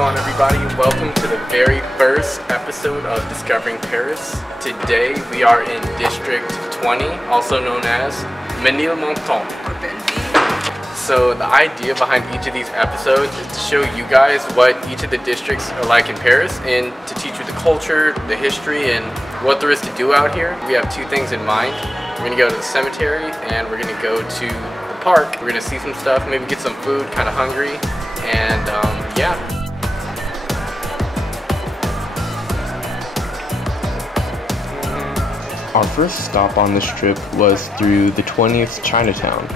on, everybody? Welcome to the very first episode of Discovering Paris. Today we are in District 20, also known as Menilmontant. So the idea behind each of these episodes is to show you guys what each of the districts are like in Paris and to teach you the culture, the history, and what there is to do out here. We have two things in mind. We're going to go to the cemetery and we're going to go to the park. We're going to see some stuff, maybe get some food, kind of hungry, and yeah. Our first stop on this trip was through the 20th Chinatown.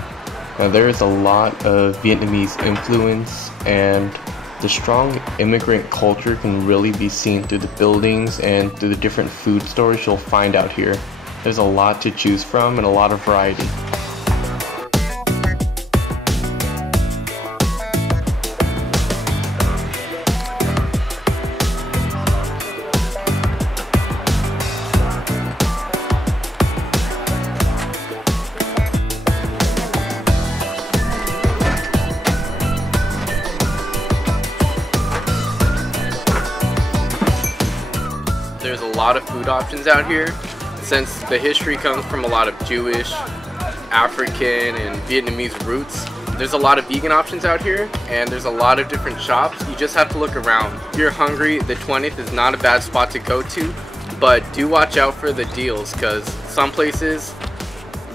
Now there is a lot of Vietnamese influence, and the strong immigrant culture can really be seen through the buildings and through the different food stores you'll find out here. There's a lot to choose from and a lot of variety. There's a lot of food options out here. Since the history comes from a lot of Jewish, African, and Vietnamese roots, there's a lot of vegan options out here, and there's a lot of different shops. You just have to look around. If you're hungry, the 20th is not a bad spot to go to, but do watch out for the deals, because some places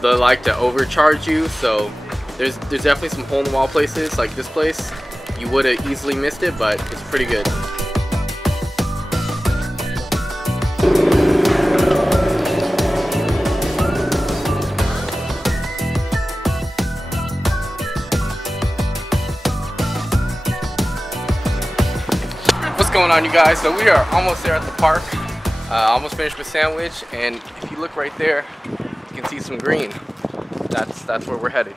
they like to overcharge you. So there's definitely some hole-in-the-wall places like this place. You would have easily missed it, but it's pretty good. What's going on, you guys? So we are almost there at the park. Almost finished my sandwich, and if you look right there, you can see some green. That's where we're headed.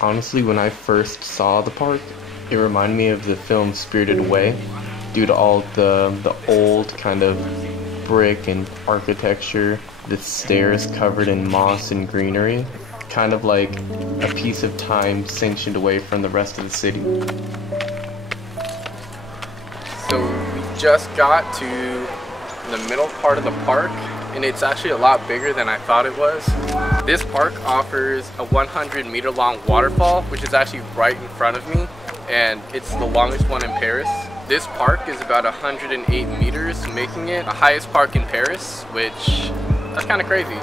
Honestly, when I first saw the park, it reminded me of the film Spirited Away, due to all the old kind of brick and architecture, the stairs covered in moss and greenery, kind of like a piece of time sanctioned away from the rest of the city. So we just got to the middle part of the park, and it's actually a lot bigger than I thought it was. This park offers a 100-meter long waterfall, which is actually right in front of me, and it's the longest one in Paris. This park is about 108 meters, making it the highest park in Paris, which that's kind of crazy.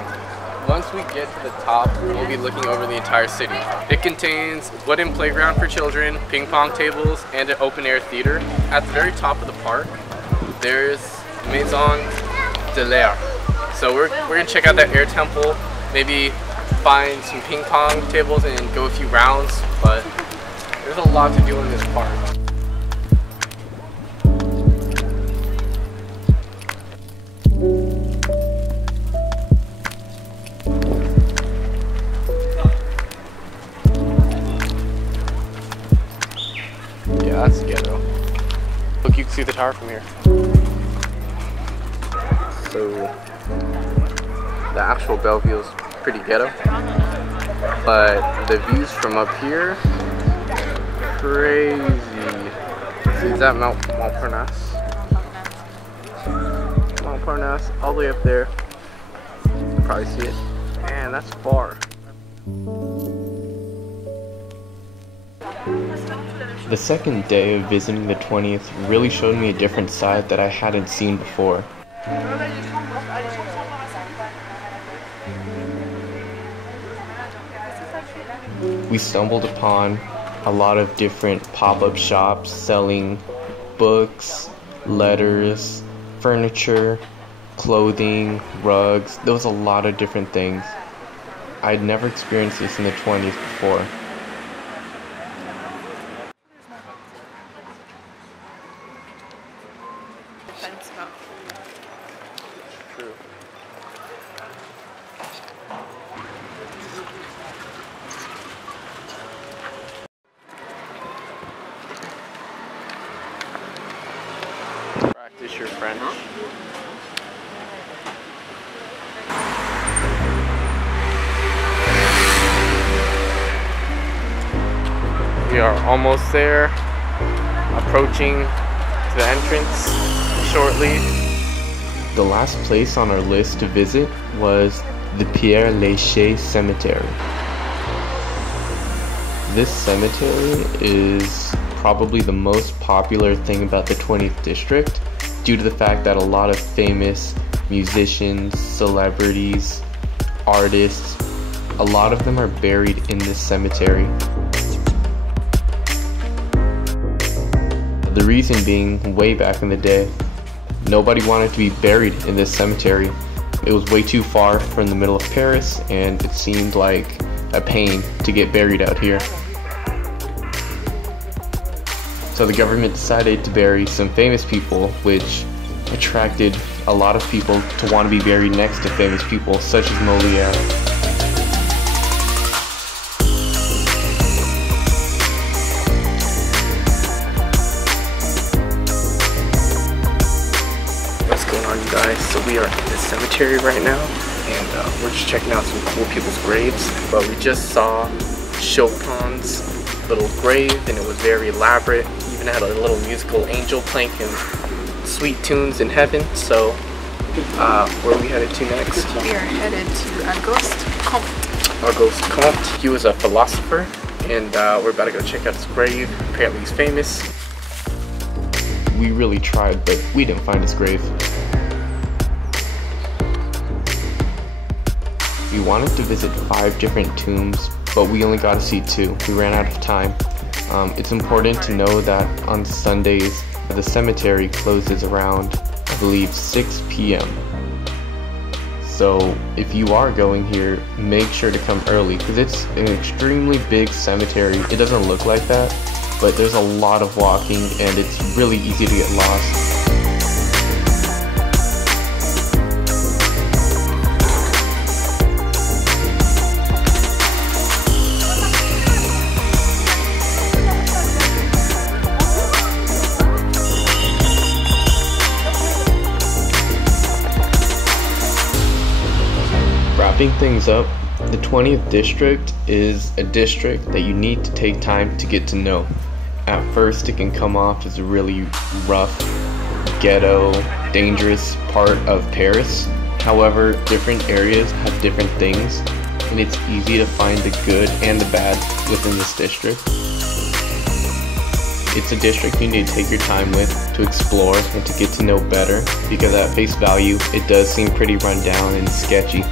Once we get to the top, we'll be looking over the entire city. It contains a wooden playground for children, ping pong tables, and an open-air theater. At the very top of the park, there's Maison de l'Air. So we're gonna check out that air temple, maybe find some ping pong tables and go a few rounds, but there's a lot to do in this park. Yeah, that's ghetto. Look, you can see the tower from here. So the actual Bellevue is pretty ghetto, but the views from up here, crazy. See that Montparnasse? Montparnasse, all the way up there. You can probably see it. Man, that's far. The second day of visiting the 20th really showed me a different side that I hadn't seen before. We stumbled upon a lot of different pop-up shops selling books, letters, furniture, clothing, rugs. There was a lot of different things. I'd never experienced this in the 20th before. True. Practice your French. We are almost there. approaching to the entrance shortly. The last place on our list to visit was the Père Lachaise Cemetery. This cemetery is probably the most popular thing about the 20th district due to the fact that a lot of famous musicians, celebrities, artists, a lot of them are buried in this cemetery. The reason being, way back in the day, nobody wanted to be buried in this cemetery. It was way too far from the middle of Paris, and it seemed like a pain to get buried out here. So the government decided to bury some famous people, which attracted a lot of people to want to be buried next to famous people such as Molière. What's going on, you guys? So we are in the cemetery right now, and we're just checking out some cool people's graves. But we just saw Chopin's little grave, and it was very elaborate. Even had a little musical angel playing him sweet tunes in heaven. So where are we headed to next? We are headed to Auguste Comte. Auguste Comte. He was a philosopher, and we're about to go check out his grave. Apparently he's famous. We really tried, but we didn't find his grave. We wanted to visit 5 different tombs, but we only got to see 2. We ran out of time. It's important to know that on Sundays, the cemetery closes around, I believe, 6 p.m. So if you are going here, make sure to come early, because it's an extremely big cemetery. It doesn't look like that, but there's a lot of walking, and it's really easy to get lost. Wrapping things up, the 20th district is a district that you need to take time to get to know. At first, it can come off as a really rough, ghetto, dangerous part of Paris. However, different areas have different things, and it's easy to find the good and the bad within this district. It's a district you need to take your time with to explore and to get to know better, because at face value, it does seem pretty run down and sketchy.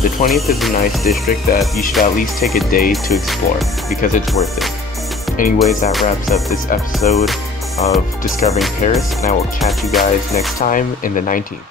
The 20th is a nice district that you should at least take a day to explore, because it's worth it. Anyways, that wraps up this episode of Discovering Paris, and I will catch you guys next time in the 19th.